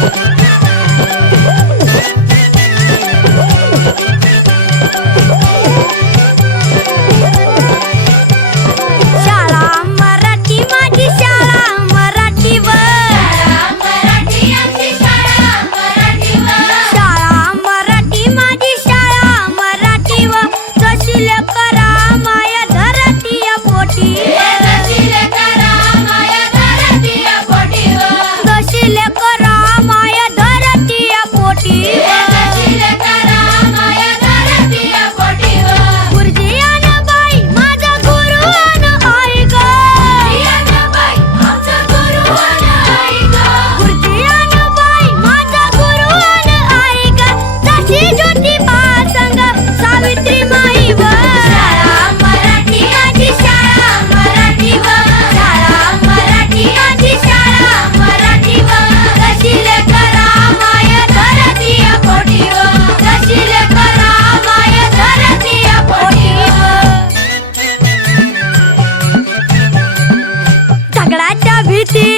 Thank you. Kirti